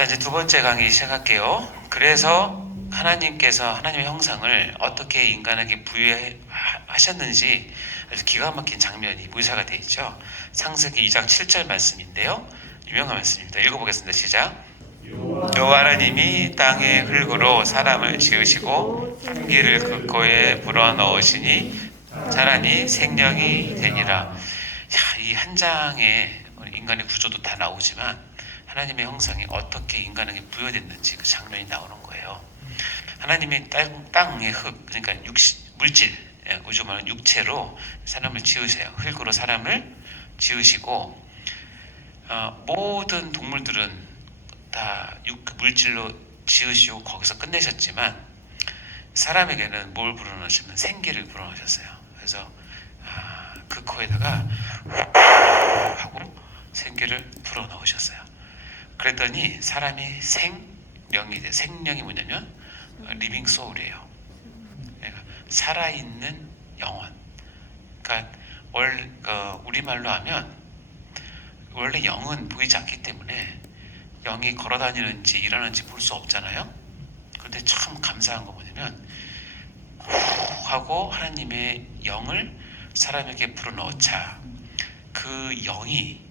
자, 이제 두 번째 강의 시작할게요. 그래서 하나님께서 하나님의 형상을 어떻게 인간에게 부여하셨는지 아주 기가 막힌 장면이 묘사가 되어 있죠. 창세기 2장 7절 말씀인데요. 유명한 말씀입니다. 읽어보겠습니다. 시작. 여호와 하나님이 땅의 흙으로 사람을 지으시고 생기를 그 코에 불어넣으시니 사람이 생명이 되니라. 이 한 장의 인간의 구조도 다 나오지만 하나님의 형상이 어떻게 인간에게 부여됐는지 그 장면이 나오는 거예요. 하나님이 땅의 흙, 그러니까 물질, 우주 말은 육체로 사람을 지으세요. 흙으로 사람을 지으시고 모든 동물들은 다 물질로 지으시고 거기서 끝내셨지만 사람에게는 뭘 불어넣으시면 생기를 불어넣으셨어요. 그래서 그 코에다가 하고 생기를 불어넣으셨어요. 그랬더니 사람이 생명이 돼. 생명이 뭐냐면 리빙 소울이에요. 그러니까 살아있는 영혼. 그러니까 우리말로 하면 원래 영은 보이지 않기 때문에 영이 걸어다니는지 일하는지 볼 수 없잖아요. 그런데 참 감사한 거 뭐냐면 하고 하나님의 영을 사람에게 불어넣자 그 영이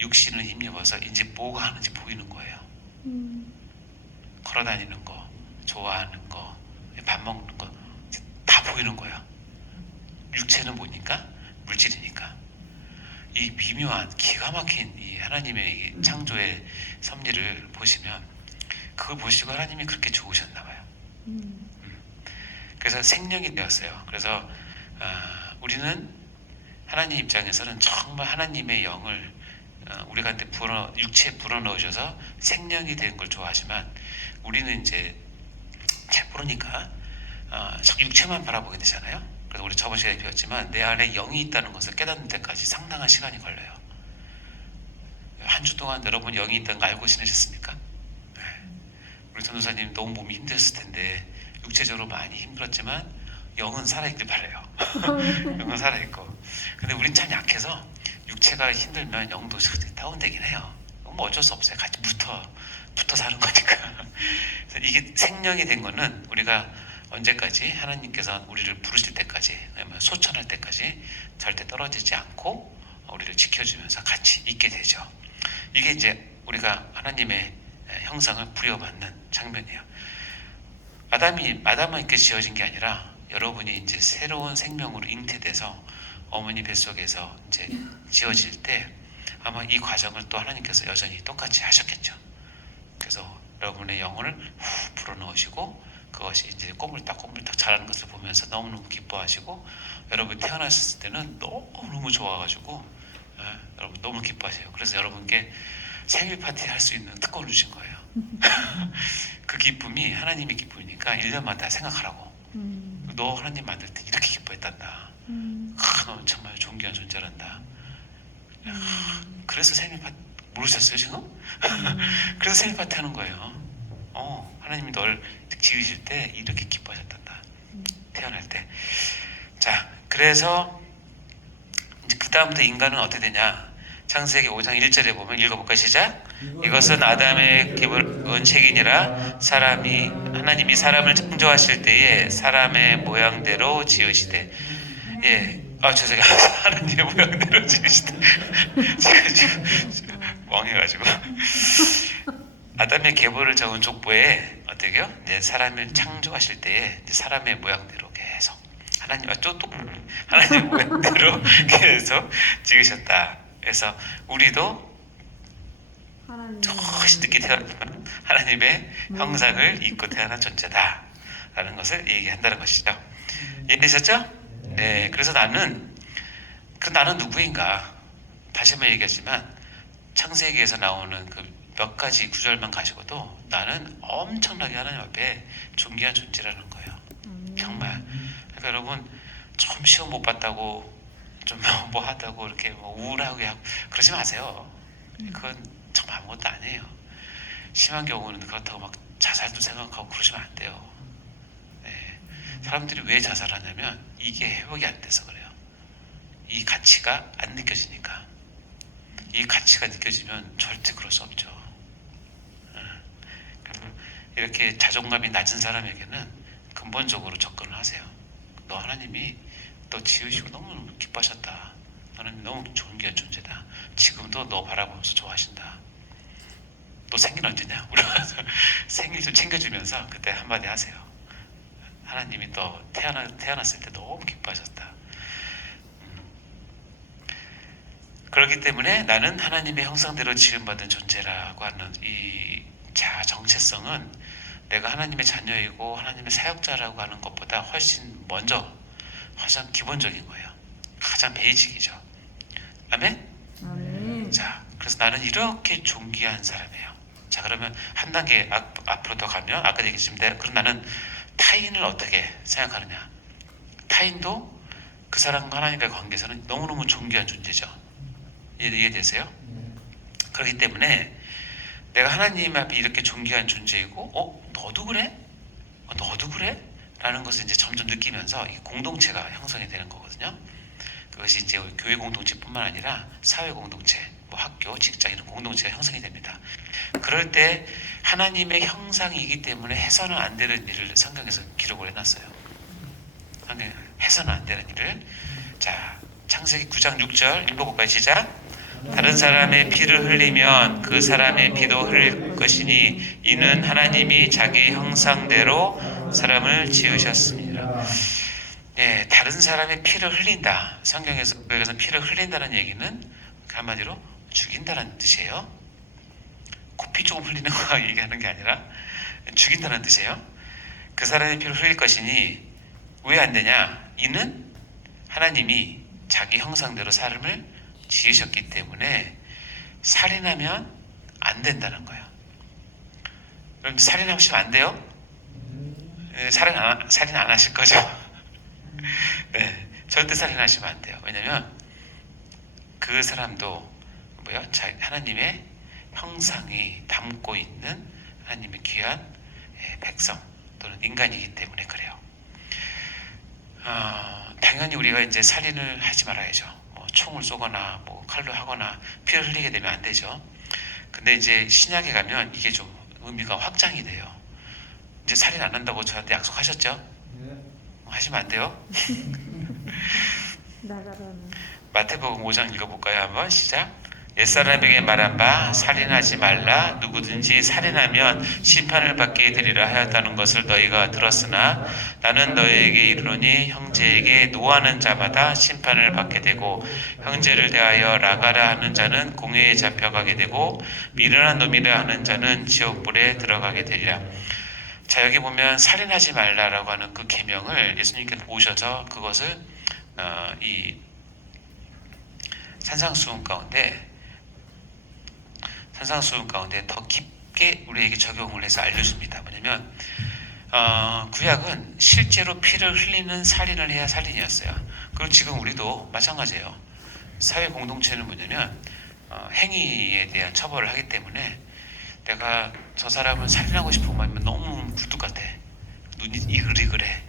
육신을 힘입어서 이제 뭐가 하는지 보이는 거예요. 걸어다니는 거, 좋아하는 거, 밥 먹는 거 다 보이는 거예요. 육체는 뭐니까? 물질이니까. 이 미묘한 기가 막힌 이 하나님의 이 창조의 섭리를 보시면 그걸 보시고 하나님이 그렇게 좋으셨나 봐요. 그래서 생명이 되었어요. 그래서 우리는 하나님 입장에서는 정말 하나님의 영을 우리가 육체에 불어넣으셔서 생명이 되는 걸 좋아하지만 우리는 이제 잘 모르니까 육체만 바라보게 되잖아요. 그래서 우리 저번 시간에 배웠지만 내 안에 영이 있다는 것을 깨닫는 데까지 상당한 시간이 걸려요. 한 주 동안 여러분 영이 있다는 거 알고 지내셨습니까? 네. 우리 전도사님 너무 몸이 힘들었을 텐데 육체적으로 많이 힘들었지만 영은 살아있길 바라요. 영은 살아있고. 근데 우린 참 약해서 육체가 힘들면 영도 다운되긴 해요. 뭐 어쩔 수 없어요. 같이 붙어 사는 거니까. 그래서 이게 생명이 된 거는 우리가 언제까지 하나님께서 우리를 부르실 때까지, 소천할 때까지 절대 떨어지지 않고 우리를 지켜주면서 같이 있게 되죠. 이게 이제 우리가 하나님의 형상을 부여받는 장면이에요. 아담만 이렇게 지어진 게 아니라 여러분이 이제 새로운 생명으로 잉태돼서 어머니 뱃속에서 이제 지어질 때 아마 이 과정을 또 하나님께서 여전히 똑같이 하셨겠죠. 그래서 여러분의 영혼을 후 불어넣으시고 그것이 이제 꼬물딱꼬물딱 자라는 것을 보면서 너무너무 기뻐하시고 여러분 태어나셨을 때는 너무너무 좋아가지고 여러분 너무 기뻐하세요. 그래서 여러분께 생일 파티 할 수 있는 특권을 주신 거예요. 그 기쁨이 하나님의 기쁨이니까 1년마다 생각하라고. 너 하나님 만들 때 이렇게 기뻐했단다. 너 정말 존귀한 존재란다. 그래서 생일 파티 모르셨어요 지금? 그래서 생일 파티 하는 거예요. 하나님이 널 지으실 때 이렇게 기뻐하셨단다. 태어날 때. 자, 그래서 이제 그 다음부터 인간은 어떻게 되냐? 창세기 5장 1절에 보면 읽어볼까 시작. 이것은 아담의 기본 원칙이니라 하나님이 사람을 창조하실 때에 사람의 모양대로 지으시되 죄송해요. 하나님의 모양대로 지으시되 제가 지금 멍해가지고 아담의 계보를 적은 족보에 어떻게요? 이제 사람을 창조하실 때에 이제 사람의 모양대로 계속 하나님의 모양대로 계속 지으셨다. 그래서 우리도 조금씩 늦게 태어났지만 하나님의 형상을 입고 태어난 존재다라는 것을 얘기한다는 것이죠. 이해되셨죠? 네. 그래서 나는 누구인가? 다시 한번 얘기하지만 창세기에서 나오는 그 몇 가지 구절만 가지고도 나는 엄청나게 하나님 앞에 존귀한 존재라는 거예요. 정말. 그러니까 여러분 좀 시험 못 봤다고 좀 뭐 하다고 이렇게 우울하게 하고 그러지 마세요. 그건 정말 아무것도 아니에요. 심한 경우는 그렇다고 막 자살도 생각하고 그러시면 안 돼요. 네. 사람들이 왜 자살하냐면 이게 회복이 안 돼서 그래요. 이 가치가 안 느껴지니까. 이 가치가 느껴지면 절대 그럴 수 없죠. 이렇게 자존감이 낮은 사람에게는 근본적으로 접근을 하세요. 너 하나님이 너 지으시고 너무 기뻐하셨다. 너는 너무 존귀한 존재다. 지금도 너 바라보면서 좋아하신다. 너 생일 언제냐? 물어봐서 생일 좀 챙겨주면서 그때 한마디 하세요. 하나님이 너 태어났을 때 너무 기뻐하셨다. 그렇기 때문에 나는 하나님의 형상대로 지음받은 존재라고 하는 이 자아 정체성은 내가 하나님의 자녀이고 하나님의 사역자라고 하는 것보다 훨씬 먼저 가장 기본적인 거예요. 가장 베이직이죠. 아멘? 아멘. 자, 그래서 나는 이렇게 존귀한 사람이에요. 자, 그러면 한 단계 앞으로 더 가면 아까 얘기했지만 그럼 나는 타인을 어떻게 생각하느냐? 타인도 그 사람과 하나님과의 관계에서는 너무너무 존귀한 존재죠. 이해되세요? 그렇기 때문에 내가 하나님 앞에 이렇게 존귀한 존재이고 너도 그래? 너도 그래? 라는 것을 이제 점점 느끼면서 이 공동체가 형성이 되는 거거든요. 그것이 이제 교회 공동체뿐만 아니라 사회 공동체, 뭐 학교, 직장 이런 공동체가 형성이 됩니다. 그럴 때 하나님의 형상이기 때문에 해서는 안 되는 일을 성경에서 기록을 해놨어요. 해서는 안 되는 일을. 자, 창세기 9장 6절 읽어볼까요? 시작. 다른 사람의 피를 흘리면 그 사람의 피도 흘릴 것이니 이는 하나님이 자기 형상대로 사람을 지으셨습니다. 네, 다른 사람의 피를 흘린다. 성경에서 피를 흘린다는 얘기는 한마디로 죽인다는 뜻이에요. 코피 조금 흘리는 거 얘기하는 게 아니라 죽인다는 뜻이에요. 그 사람의 피를 흘릴 것이니 왜 안 되냐? 이는 하나님이 자기 형상대로 사람을 지으셨기 때문에 살인하면 안 된다는 거예요. 여러분 살인하시면 안 돼요? 네, 살인 안 하실 거죠? 네, 절대 살인하시면 안 돼요. 왜냐면 그 사람도 하나님의 형상이 담고 있는 하나님의 귀한 백성 또는 인간이기 때문에 그래요. 당연히 우리가 이제 살인을 하지 말아야죠. 뭐 총을 쏘거나 뭐 칼로 하거나 피를 흘리게 되면 안 되죠. 근데 이제 신약에 가면 이게 좀 의미가 확장이 돼요. 이제 살인 안 한다고 저한테 약속하셨죠? 네. 하시면 안 돼요. 나가라는. 마태복음 5장 읽어볼까요? 한번 시작. 옛사람에게 말한 바 살인하지 말라. 누구든지 살인하면 심판을 받게 되리라 하였다는 것을 너희가 들었으나 나는 너희에게 이르노니 형제에게 노하는 자마다 심판을 받게 되고 형제를 대하여 라가라 하는 자는 공회에 잡혀가게 되고 미련한 놈이라 하는 자는 지옥불에 들어가게 되리라. 자, 여기 보면 살인하지 말라라고 하는 그 계명을 예수님께서 오셔서 그것을 이 산상수훈 가운데 더 깊게 우리에게 적용을 해서 알려줍니다. 뭐냐면 구약은 실제로 피를 흘리는 살인을 해야 살인이었어요. 그리고 지금 우리도 마찬가지예요. 사회 공동체는 뭐냐면 행위에 대한 처벌을 하기 때문에 내가 저 사람을 살인하고 싶은 마음이 너무 굴뚝 같아. 눈이 이글이글해.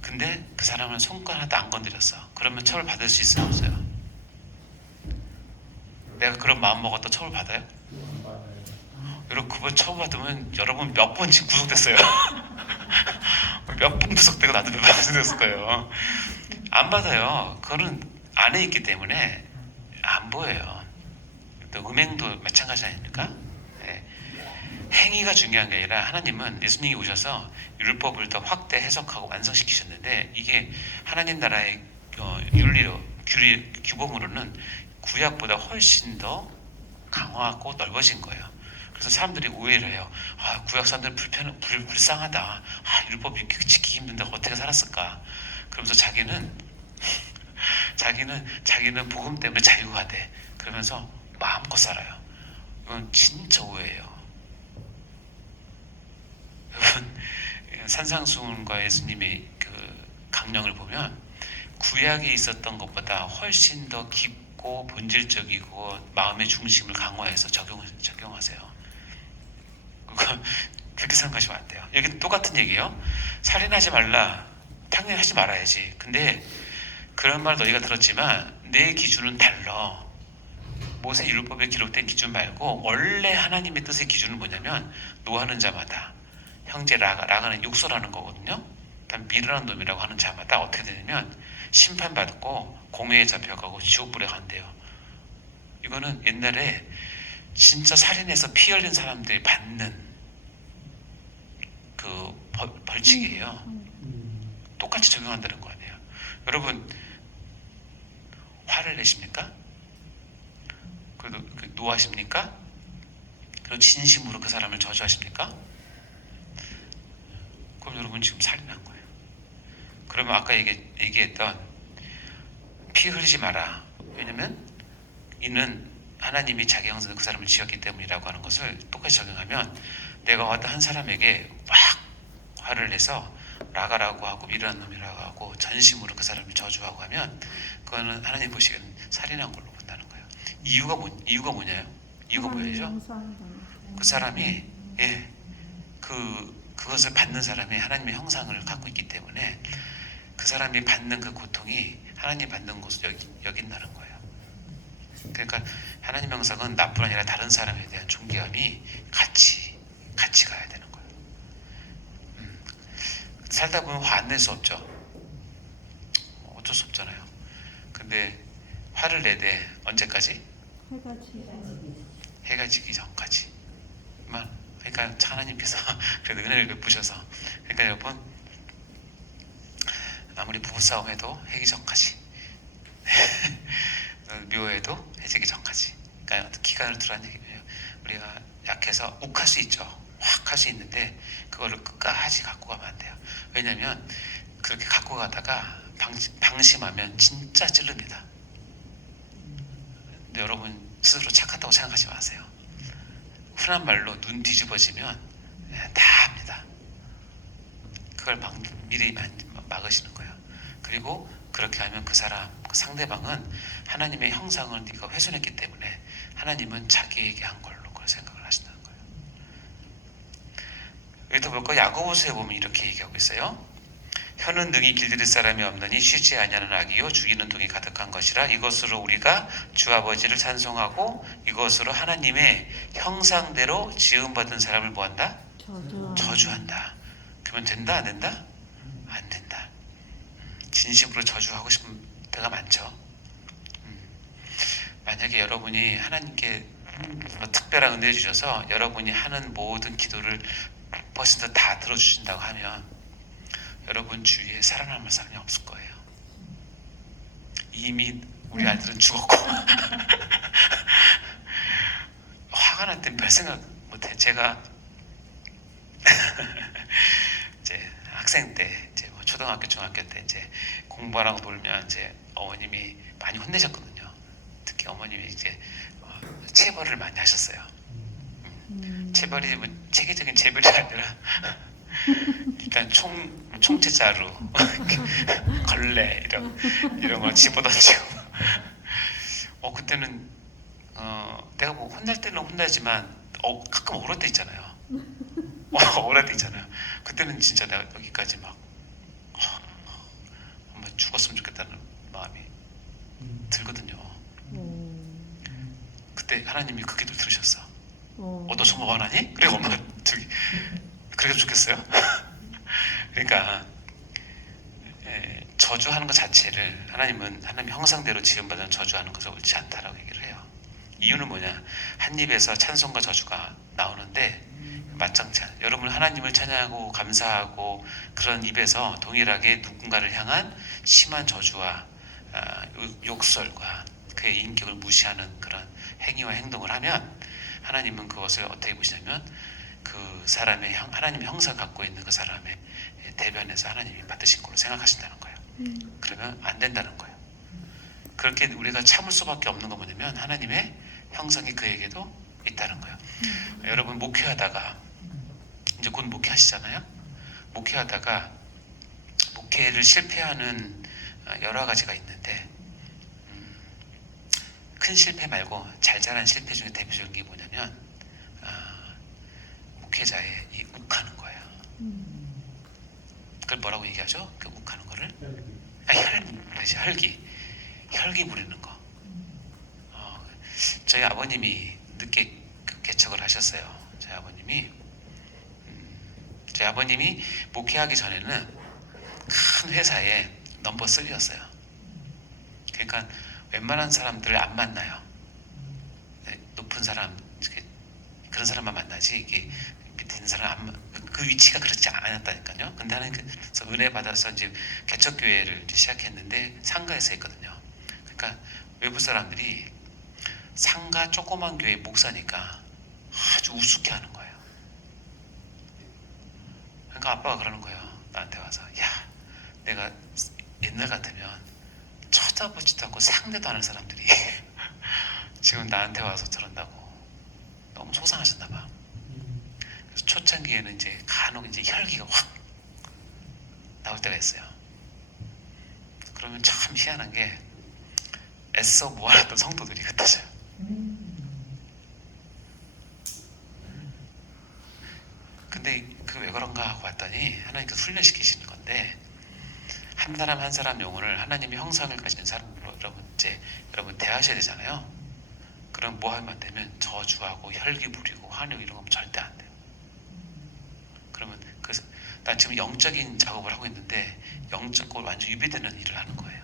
근데 그 사람은 손가락 하나도 안 건드렸어. 그러면 처벌 받을 수 있어요? 없어요? 내가 그런 마음 먹었다 처벌 받아요? 여러분 그번 처벌 받으면 여러분 몇 번씩 구속됐어요. 몇 번 구속되고 나도 몇 번 구속됐을 거예요. 안 받아요. 그거는 안에 있기 때문에 안 보여요. 또 음행도 마찬가지 아닙니까? 네. 행위가 중요한 게 아니라 하나님은 예수님이 오셔서 율법을 더 확대 해석하고 완성시키셨는데 이게 하나님 나라의 윤리로 규범으로는 구약보다 훨씬 더 강화하고 넓어진 거예요. 그래서 사람들이 오해를 해요. 구약 사람들 불쌍하다. 율법 이렇게 지키기 힘든데 어떻게 살았을까? 그러면서 자기는 복음 때문에 자유가 돼. 그러면서 마음껏 살아요. 이건 진짜 오해예요. 여러분 산상수훈과 예수님의 그 강령을 보면 구약에 있었던 것보다 훨씬 더 깊고 본질적이고 마음의 중심을 강화해서 적용하세요. 그렇게 생각하시면 안 돼요. 여기 똑같은 얘기예요. 살인하지 말라. 당연히 하지 말아야지. 근데 그런 말 너희가 들었지만 내 기준은 달라. 모세 율법에 기록된 기준 말고 원래 하나님의 뜻의 기준은 뭐냐면 노하는 자마다 형제 라가는 욕설하는 거거든요. 그다음 미르라는 놈이라고 하는 자마다 어떻게 되냐면 심판받고 공회에 잡혀가고 지옥불에 간대요. 이거는 옛날에 진짜 살인해서 피 흘린 사람들이 받는 그 벌칙이에요. 똑같이 적용한다는 거 아니에요. 여러분 화를 내십니까? 그래도 노하십니까? 그리고 진심으로 그 사람을 저주하십니까? 그럼 여러분 지금 살인한 거예요. 그러면 아까 얘기했던 피 흘리지 마라. 왜냐면 이는 하나님이 자기 형상으로 그 사람을 지었기 때문이라고 하는 것을 똑같이 적용하면 내가 어떤 한 사람에게 막 화를 내서 라가라고 하고 미련한 놈이라고 하고 전심으로 그 사람을 저주하고 하면 그거는 하나님 보시기에는 살인한 걸로 본다는 거예요. 이유가 뭐냐요? 이유가 뭐예요? 그 사람이 그것을 받는 사람이 하나님의 형상을 갖고 있기 때문에 그 사람이 받는 그 고통이 하나님 받는 것을 여긴다는 거예요. 그러니까 하나님 형상은 나뿐 아니라 다른 사람에 대한 존경함이 같이 가야 되는 거예요. 살다 보면 화 안 낼 수 없죠. 어쩔 수 없잖아요. 근데 화를 내되 언제까지? 해가 지기 전까지만. 그러니까 하나님께서 그래도 은혜를 베푸셔서, 그러니까 여러분 아무리 부부싸움해도 해기 전까지 묘해도 해지기 전까지, 그러니까 기간을 두라는 얘기예요. 우리가 약해서 욱할 수 있죠. 확 할 수 있는데 그거를 끝까지 갖고 가면 안 돼요. 왜냐하면 그렇게 갖고 가다가 방심하면 진짜 찔릅니다. 근데 여러분 스스로 착하다고 생각하지 마세요. 흔한 말로 눈 뒤집어지면 다 합니다. 그걸 미리 막으시는 거예요. 그리고 그렇게 하면 그 상대방은 하나님의 형상을 네가 훼손했기 때문에 하나님은 자기에게 한 걸로 그걸 생각을 하신다는 거예요. 여기도 볼까? 야고보서에 보면 이렇게 얘기하고 있어요. 혀는 능히 길들일 사람이 없느니 쉬지 아니하는 악이요 죽이는 독이 가득한 것이라. 이것으로 우리가 주 아버지를 찬송하고 이것으로 하나님의 형상대로 지음받은 사람을 뭐한다? 저주한다. 그러면 된다 안 된다? 안 된다. 진심으로 저주하고 싶은 때가 많죠. 만약에 여러분이 하나님께 특별한 은혜 주셔서 여러분이 하는 모든 기도를 100% 다 들어주신다고 하면 여러분 주위에 살아남을 사람이 없을 거예요. 이미 우리 아들은 죽었고 화가 날 땐 별 생각 못해. 제가 이제 학생 때, 이제 초등학교, 중학교 때 이제 공부하라고 놀면 이제 어머님이 많이 혼내셨거든요. 특히 어머님이 이제 체벌을 많이 하셨어요. 체벌이 뭐 체계적인 체벌이 아니라 일단 총체자루, 걸레 이런 걸 집어던지고. 그때는 내가 뭐 혼날 때는 혼나지만 가끔 억울할 때 있잖아요. 억울할 때 있잖아요. 그때는 진짜 내가 여기까지 막 한번 죽었으면 좋겠다는 마음이 들거든요. 그때 하나님이 그 기도를 들으셨어. 너 정말 원하니? 그래 엄마가 그렇게 좋겠어요? 그러니까 저주하는 것 자체를 하나님은 하나님 형상대로 지음받은 저주하는 것을 옳지 않다라고 얘기를 해요. 이유는 뭐냐? 한 입에서 찬송과 저주가 나오는데 맞장찬. 여러분 하나님을 찬양하고 감사하고 그런 입에서 동일하게 누군가를 향한 심한 저주와 욕설과 그의 인격을 무시하는 그런 행위와 행동을 하면 하나님은 그것을 어떻게 보시냐면 그 사람의 하나님의 형상을 갖고 있는 그 사람의 대변에서 하나님이 받으신 걸로 생각하신다는 거예요. 그러면 안 된다는 거예요. 그렇게 우리가 참을 수밖에 없는 건 뭐냐면 하나님의 형상이 그에게도 있다는 거예요. 여러분 목회하다가 이제 곧 목회하시잖아요. 목회하다가 목회를 실패하는 여러 가지가 있는데 큰 실패 말고 잘 자란 실패 중에 대표적인 게 뭐냐면 목회자의 이 욱하는 거예요. 그걸 뭐라고 얘기하죠? 그 욱하는 거를 혈기 부리는 거. 저희 아버님이 늦게 개척을 하셨어요. 저희 아버님이 제 아버님이 목회하기 전에는 큰 회사의 넘버 3였어요. 그러니까 웬만한 사람들을 안 만나요. 높은 사람, 그런 사람만 만나지 이게 밑에 있는 사람 그 위치가 그렇지 않았다니까요. 근데 하나님 그래서 은혜 받아서 이제 개척교회를 이제 시작했는데 상가에서 했거든요. 그러니까 외부 사람들이 상가 조그만 교회 목사니까 아주 우습게 하는 거예요. 그러니까 아빠가 그러는 거예요. 나한테 와서 야, 내가 옛날 같으면 쳐다보지도 않고 상대도 하는 사람들이 지금 나한테 와서 저런다고 너무 속상하셨나 봐. 그래서 초창기에는 이제 간혹 이제 혈기가 확 나올 때가 있어요. 그러면 참 희한한 게 애써 모아놨던 성도들이 같아져요. 근데 그 왜 그런가 하고 봤더니 하나님께서 훈련시키시는 건데 한 사람 한 사람 영혼을 하나님의 형상을 가진 사람으로 여러분 대하셔야 되잖아요. 그럼 뭐 하면 안 되면 저주하고 혈기 부리고 환영 이런 거 하면 절대 안 돼요. 그러면 난 지금 영적인 작업을 하고 있는데 영적으로 완전 위배되는 일을 하는 거예요.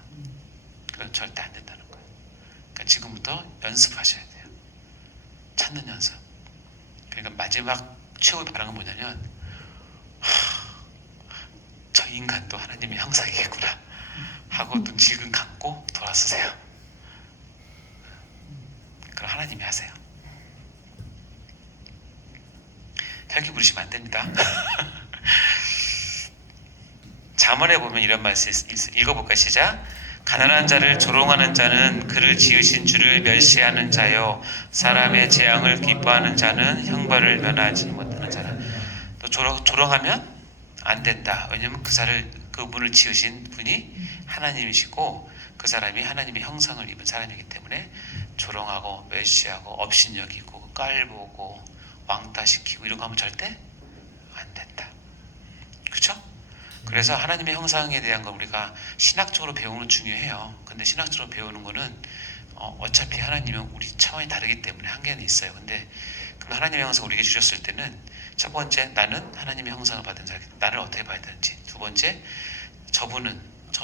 그럼 절대 안 된다는 거예요. 그러니까 지금부터 연습하셔야 돼요. 찾는 연습. 그러니까 마지막 최후의 바람은 뭐냐면 저 인간도 하나님의 형상이겠구나 하고 눈 질끈 감고 돌아서세요. 그럼 하나님이 하세요. 혈기 부리시면 안 됩니다. 잠언에 보면 이런 말씀 읽어볼까요? 시작. 가난한 자를 조롱하는 자는 그를 지으신 주를 멸시하는 자요 사람의 재앙을 기뻐하는 자는 형벌을 면하지 못하는 자라. 또 조롱하면 안 된다. 왜냐하면 그분을 지으신 분이 하나님이시고 그 사람이 하나님의 형상을 입은 사람이기 때문에 조롱하고 멸시하고 업신여기고 깔보고 왕따시키고 이런 거 하면 절대 안 된다. 그렇죠? 그래서 하나님의 형상에 대한 거 우리가 신학적으로 배우는 건 중요해요. 근데 신학적으로 배우는 거는 어차피 하나님은 우리 차원이 다르기 때문에 한계는 있어요. 근데 그 하나님의 형상을 우리에게 주셨을 때는 첫 번째 나는 하나님의 형상을 받은 사람, 나를 어떻게 봐야 되는지. 두 번째 저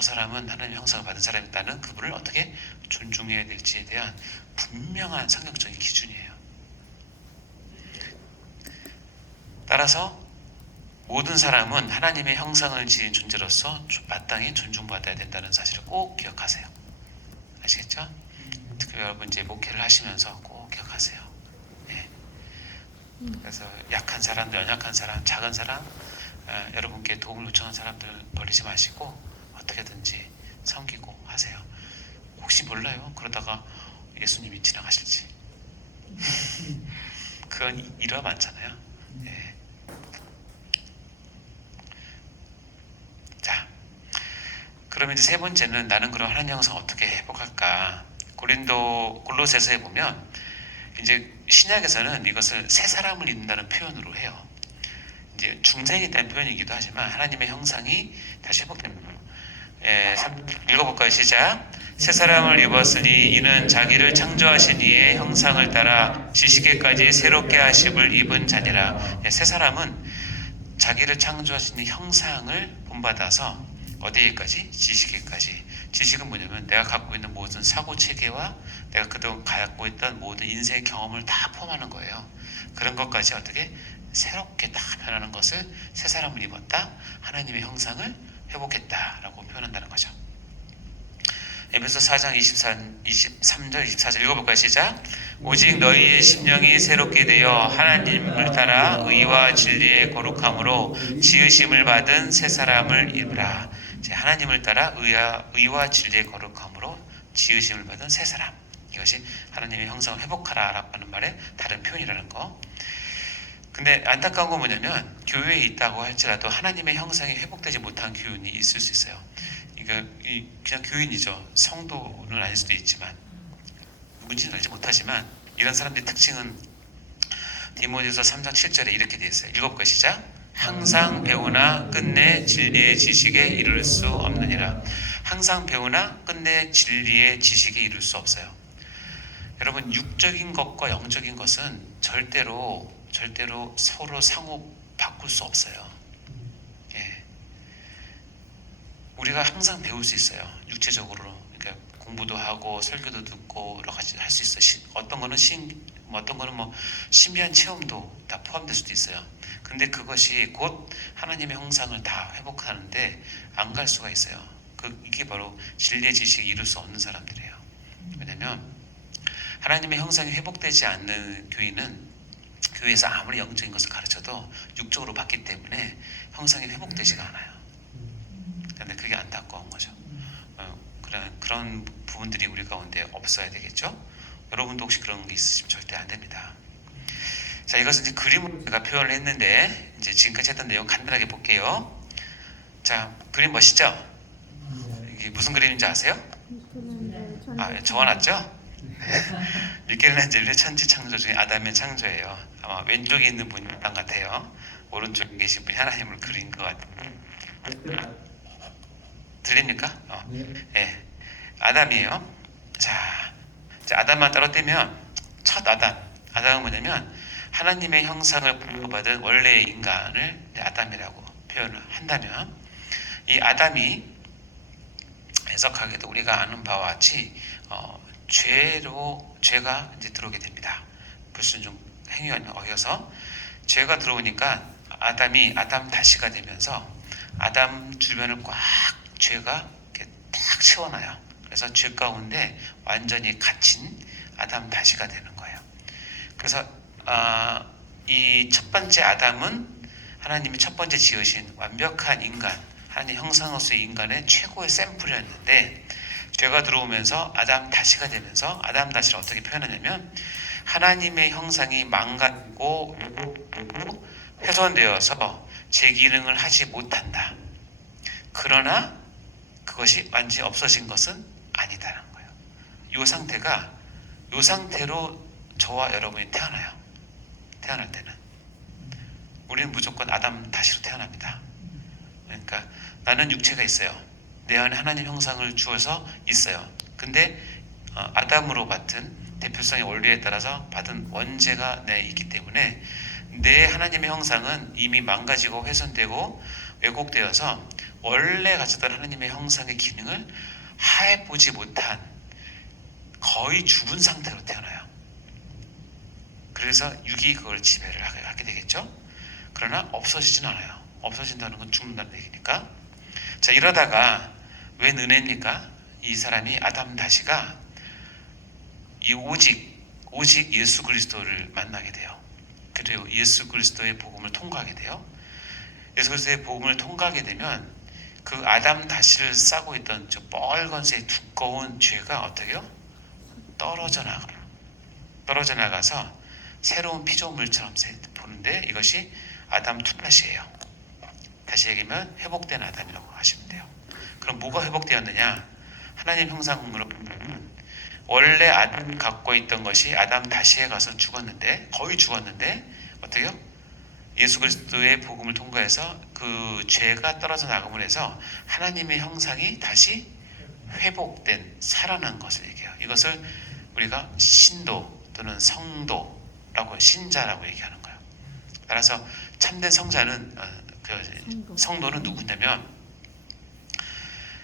사람은 하나님의 형상을 받은 사람이다는 그분을 어떻게 존중해야 될지에 대한 분명한 성경적인 기준이에요. 따라서 모든 사람은 하나님의 형상을 지은 존재로서 마땅히 존중받아야 된다는 사실을 꼭 기억하세요. 아시겠죠? 특히 여러분 이제 목회를 하시면서 꼭 기억하세요. 네. 그래서 약한 사람들, 연약한 사람, 작은 사람, 여러분께 도움을 요청한 사람들 버리지 마시고 어떻게든지 섬기고 하세요. 혹시 몰라요. 그러다가 예수님이 지나가실지. 그건 일화 많잖아요. 네. 자, 그러면 이제 세 번째는 나는 그럼 하나님 형상 어떻게 회복할까? 골로새서에 보면 이제 신약에서는 이것을 새 사람을 입는다는 표현으로 해요. 이제 중생에 대한 표현이기도 하지만 하나님의 형상이 다시 회복됩니다. 읽어볼까요? 시작. 새 사람을 입었으니 이는 자기를 창조하신 이의 형상을 따라 지식에까지 새롭게 하심을 입은 자니라. 새 사람은 자기를 창조하신 이 형상을 본받아서 어디에까지? 지식에까지. 지식은 뭐냐면 내가 갖고 있는 모든 사고체계와 내가 그동안 갖고 있던 모든 인생의 경험을 다 포함하는 거예요. 그런 것까지 어떻게 새롭게 다 변하는 것을 새 사람을 입었다. 하나님의 형상을 회복했다라고 표현한다는 거죠. 에베소 4장 23절 24절 읽어볼까요? 시작. 오직 너희의 심령이 새롭게 되어 하나님을 따라 의와 진리의 거룩함으로 지으심을 받은 새 사람을 입으라. 하나님을 따라 의와 진리의 거룩함으로 지으심을 받은 새 사람. 이것이 하나님의 형상을 회복하라라고 하는 말의 다른 표현이라는 거. 근데 안타까운 건 뭐냐면 교회에 있다고 할지라도 하나님의 형상이 회복되지 못한 교인이 있을 수 있어요. 그냥 교인이죠. 성도는 아닐 수도 있지만 누군지는 알지 못하지만 이런 사람들의 특징은 디모데후서 3장 7절에 이렇게 되어 있어요. 읽어볼까요? 시작. 항상 배우나 끝내 진리의 지식에 이를 수 없느니라. 항상 배우나 끝내 진리의 지식에 이를 수 없어요. 여러분 육적인 것과 영적인 것은 절대로 서로 상호 바꿀 수 없어요. 우리가 항상 배울 수 있어요. 육체적으로. 그러니까 공부도 하고 설교도 듣고 여러 가지 할 수 있어. 어떤 거는 어떤 거는 뭐 신비한 체험도 다 포함될 수도 있어요. 근데 그것이 곧 하나님의 형상을 다 회복하는데 안 갈 수가 있어요. 이게 바로 진리의 지식을 이룰 수 없는 사람들이에요. 왜냐면 하나님의 형상이 회복되지 않는 교회에서 아무리 영적인 것을 가르쳐도 육적으로 봤기 때문에 형상이 회복되지가 않아요. 근데 그게 안타까운 거죠. 그런 부분들이 우리 가운데 없어야 되겠죠. 여러분도 혹시 그런 게 있으시면 절대 안 됩니다. 자, 이것은 이제 그림으로 제가 표현을 했는데 이제 지금까지 했던 내용 간단하게 볼게요. 자, 그림 멋있죠? 이게 무슨 그림인지 아세요? 적어놨죠? 미켈란젤로의 천지 창조 중에 아담의 창조예요. 아마 왼쪽에 있는 분이 아담 같아요. 오른쪽에 계신 분이 하나님을 그린 것 같아요. 들립니까? 네. 아담이에요. 자, 아담만 따로 떼면 첫 아담은 뭐냐면 하나님의 형상을 부여받은 원래의 인간을 아담이라고 표현을 한다면, 이 아담이 해석하기도 우리가 아는 바와 같이 죄가 이제 들어오게 됩니다. 불순종 행위가 어겨서 죄가 들어오니까 아담이 아담 다시가 되면서 아담 주변을 꽉 죄가 이렇게 딱 채워놔요. 그래서 죄 가운데 완전히 갇힌 아담 다시가 되는 거예요. 그래서 이 첫 번째 아담은 하나님이 첫 번째 지으신 완벽한 인간, 하나님 형상으로서의 인간의 최고의 샘플이었는데, 죄가 들어오면서 아담 다시가 되면서 아담 다시를 어떻게 표현하냐면 하나님의 형상이 망가지고 훼손되어서 제 기능을 하지 못한다. 그러나 그것이 완전히 없어진 것은 아니다라는 거예요. 이 상태로 저와 여러분이 태어나요. 태어날 때는 우리는 무조건 아담 다시로 태어납니다. 그러니까 나는 육체가 있어요. 내 안에 하나님 형상을 주어서 있어요. 근데 아담으로 맡은 대표성의 원리에 따라서 받은 원죄가 내에 있기 때문에 내 하나님의 형상은 이미 망가지고 훼손되고 왜곡되어서 원래 가졌던 하나님의 형상의 기능을 해보지 못한 거의 죽은 상태로 태어나요. 그래서 육이 그걸 지배를 하게 되겠죠. 그러나 없어지진 않아요. 없어진다는 건 죽는다는 얘기니까. 자, 이러다가 웬 은혜입니까? 이 사람이 아담 다시가 이 오직 예수 그리스도를 만나게 돼요. 그리고 예수 그리스도의 복음을 통과하게 돼요. 예수 그리스도의 복음을 통과하게 되면 그 아담 다시를 싸고 있던 저 빨간색 두꺼운 죄가 어떻게요? 떨어져 나가서 새로운 피조물처럼 보는데 이것이 아담 투낫이에요. 다시 얘기하면 회복된 아담이라고 하시면 돼요. 그럼 뭐가 회복되었느냐? 하나님 형상으로 보면 원래 아담 갖고 있던 것이 아담 다시에 가서 거의 죽었는데 어떻게요? 예수 그리스도의 복음을 통과해서 그 죄가 떨어져 나감을 해서 하나님의 형상이 다시 회복된 살아난 것을 얘기해요. 이것을 우리가 신도 또는 성도라고 신자라고 얘기하는 거예요. 따라서 참된 성자는 성도는 누구냐면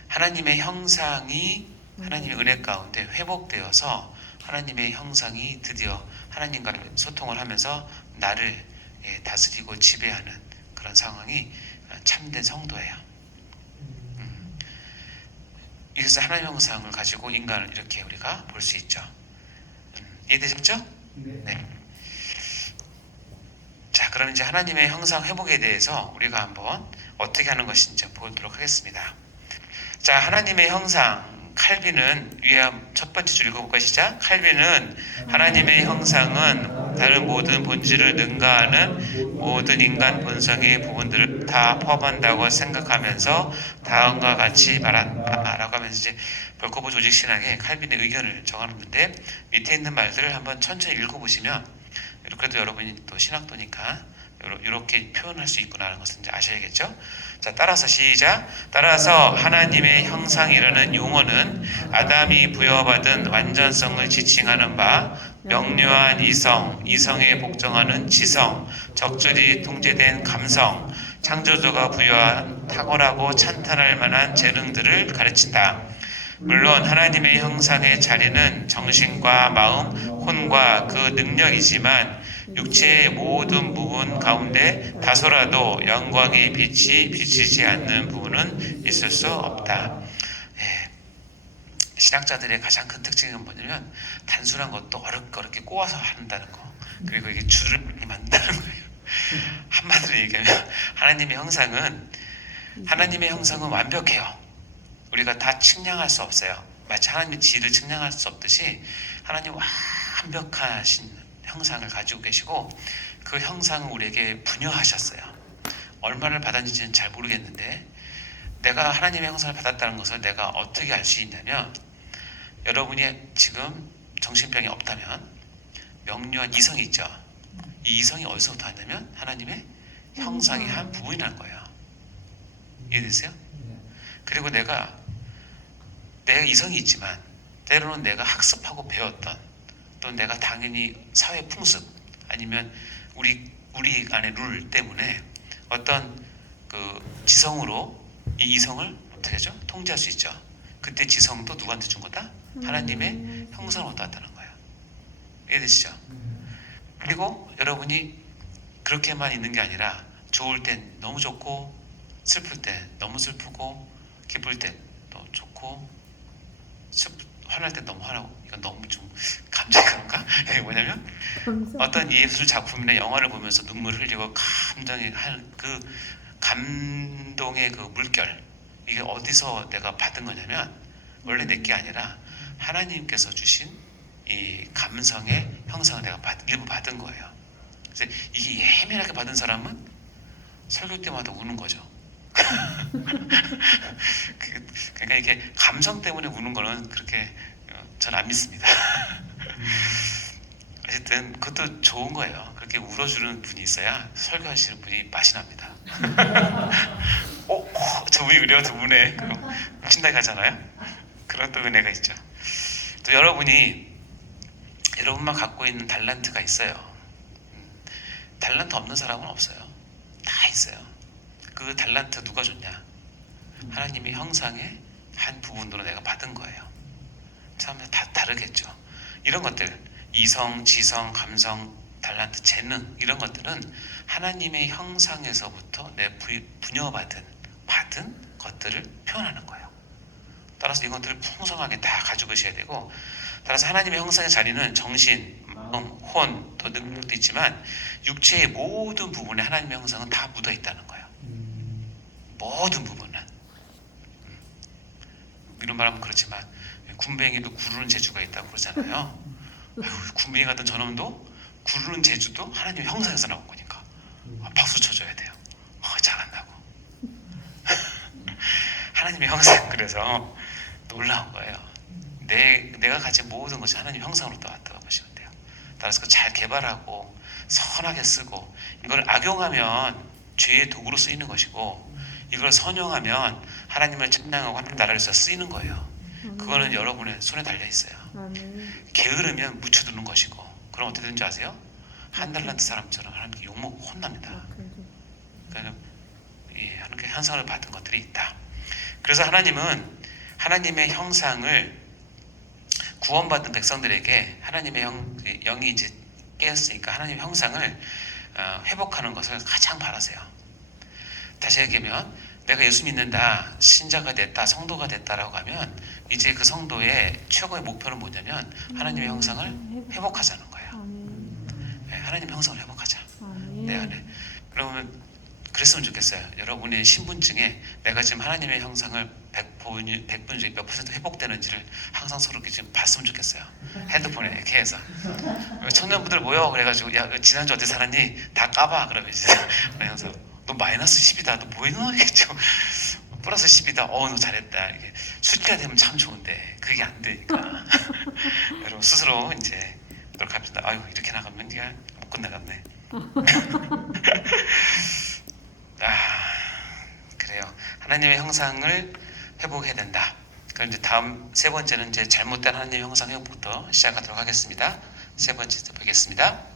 하나님의 형상이 하나님의 은혜 가운데 회복되어서 하나님의 형상이 드디어 하나님과 소통을 하면서 나를 다스리고 지배하는 그런 상황이 참된 성도예요. 이래서 하나님의 형상을 가지고 인간을 이렇게 우리가 볼 수 있죠. 이해되셨죠? 네. 자, 그럼 이제 하나님의 형상 회복에 대해서 우리가 한번 어떻게 하는 것인지 보도록 하겠습니다. 자, 하나님의 형상, 칼빈은 위에 첫 번째 줄 읽어볼까요? 시작. 칼빈은 하나님의 형상은 다른 모든 본질을 능가하는 모든 인간 본성의 부분들을 다 포함한다고 생각하면서 다음과 같이 말한다 라고 하면서 이제 벌코브 조직신학의 칼빈의 의견을 적어놓는데 밑에 있는 말들을 한번 천천히 읽어보시면, 그래도 여러분이 또 신학도니까 이렇게 표현할 수 있구나라는 것을 이제 아셔야겠죠. 자, 따라서 시작. 따라서 하나님의 형상이라는 용어는 아담이 부여받은 완전성을 지칭하는 바, 명료한 이성, 이성에 복종하는 지성, 적절히 통제된 감성, 창조주가 부여한 탁월하고 찬탄할 만한 재능들을 가르친다. 물론 하나님의 형상의 자리는 정신과 마음, 혼과 그 능력이지만 육체의 모든 부분 가운데 다소라도 영광의 빛이 비치지 않는 부분은 있을 수 없다. 예, 신학자들의 가장 큰 특징은 뭐냐면 단순한 것도 어렵게 꼬아서 한다는 거, 그리고 이게 줄을 많이 만든다는 거예요. 한마디로 얘기하면 하나님의 형상은 완벽해요. 우리가 다 측량할 수 없어요. 마치 하나님의 지혜를 측량할 수 없듯이 하나님 완벽하신 형상을 가지고 계시고 그 형상을 우리에게 부여하셨어요. 얼마를 받았는지는 잘 모르겠는데 내가 하나님의 형상을 받았다는 것을 내가 어떻게 알 수 있냐면 여러분이 지금 정신병이 없다면 명료한 이성이 있죠. 이 이성이 어디서부터 왔냐면 하나님의 형상의 한 부분이라는 거예요. 이해되세요? 그리고 내가 이성이 있지만 때로는 내가 학습하고 배웠던 또는 내가 당연히 사회 풍습 아니면 우리 안의 룰 때문에 어떤 그 지성으로 이 이성을 어떻게 하죠? 통제할 수 있죠. 그때 지성도 누구한테 준 거다? 하나님의 형상을 얻었다는 거예요. 이해되시죠? 그리고 여러분이 그렇게만 있는 게 아니라 좋을 땐 너무 좋고 슬플 땐 너무 슬프고 기쁠 땐 또 좋고 화날 땐 너무 화나고 이건 너무 좀 감정이 그런가? 이게 뭐냐면 어떤 예술 작품이나 영화를 보면서 눈물을 흘리고 감정이 그 감동의 그 물결 이게 어디서 내가 받은 거냐면 원래 내게 아니라 하나님께서 주신 이 감성의 형상을 내가 일부 받은 거예요. 그래서 이게 예민하게 받은 사람은 설교 때마다 우는 거죠. 그러니까 이게 감성 때문에 우는 거는 그렇게 전 안 믿습니다. 어쨌든 그것도 좋은 거예요. 그렇게 울어주는 분이 있어야 설교하시는 분이 맛이 납니다. 저분이 은혜한테 우네. 그럼 신나게 가잖아요. 그런 또 은혜가 있죠. 또 여러분만 갖고 있는 달란트가 있어요. 달란트 없는 사람은 없어요. 다 있어요. 그 달란트 누가 줬냐? 하나님의 형상의 한 부분으로 내가 받은 거예요. 참 다 다르겠죠. 이런 것들 이성, 지성, 감성, 달란트, 재능 이런 것들은 하나님의 형상에서부터 내 부여받은 것들을 표현하는 거예요. 따라서 이것들을 풍성하게 다 가지고 계셔야 되고 따라서 하나님의 형상의 자리는 정신, 마음, 혼, 또 능력도 있지만 육체의 모든 부분에 하나님의 형상은 다 묻어 있다는 거예요. 모든 부분은 이런 말하면 그렇지만 군뱅이도 구르는 재주가 있다고 그러잖아요. 군뱅이 같은 저놈도 구르는 재주도 하나님의 형상에서 나온 거니까 박수 쳐줘야 돼요. 잘한다고. 하나님의 형상 그래서 놀라운 거예요. 내가 가진 모든 것이 하나님 형상으로 왔다고 보시면 돼요. 따라서 잘 개발하고 선하게 쓰고 이걸 악용하면 죄의 도구로 쓰이는 것이고 이걸 선용하면 하나님을 찬양하고 하나님 나라를 위해서 쓰이는 거예요. 그거는 여러분의 손에 달려 있어요. 게으르면 묻혀두는 것이고 그럼 어떻게 되는지 아세요? 한 달란트 사람처럼 하나님께 욕먹고 혼납니다. 그러니까 하나님께 형상을 받은 것들이 있다. 그래서 하나님은 하나님의 형상을 구원받은 백성들에게 하나님의 영이 이제 깨었으니까 하나님의 형상을 회복하는 것을 가장 바라세요. 다시 얘기하면 내가 예수 믿는다, 신자가 됐다, 성도가 됐다라고 하면 이제 그 성도의 최고의 목표는 뭐냐면 하나님의 형상을 회복하자는 거예요. 하나님의 형상을 회복하자. 내 안에. 그러면 그랬으면 좋겠어요. 여러분의 신분증에 내가 지금 하나님의 형상을 100분 중에 몇 % 회복되는지를 항상 서로 지금 봤으면 좋겠어요. 핸드폰에 이렇게 해서 청년분들 모여 그래가지고 야 지난주 어떻게 살았니? 다 까봐 그러면 이제 그래서 너 마이너스 10이다. 너 뭐했겠죠? 플러스 10이다. 너 잘했다. 이게 숫자가 되면 참 좋은데 그게 안 되니까 여러분 스스로 이제 노력합시다. 아유 이렇게 나가면 네가 못 끝나갔네. 그래요. 하나님의 형상을 회복해야 된다. 그럼 이제 다음 세 번째는 이제 잘못된 하나님의 형상 회복부터 시작하도록 하겠습니다. 세 번째 또 뵙겠습니다.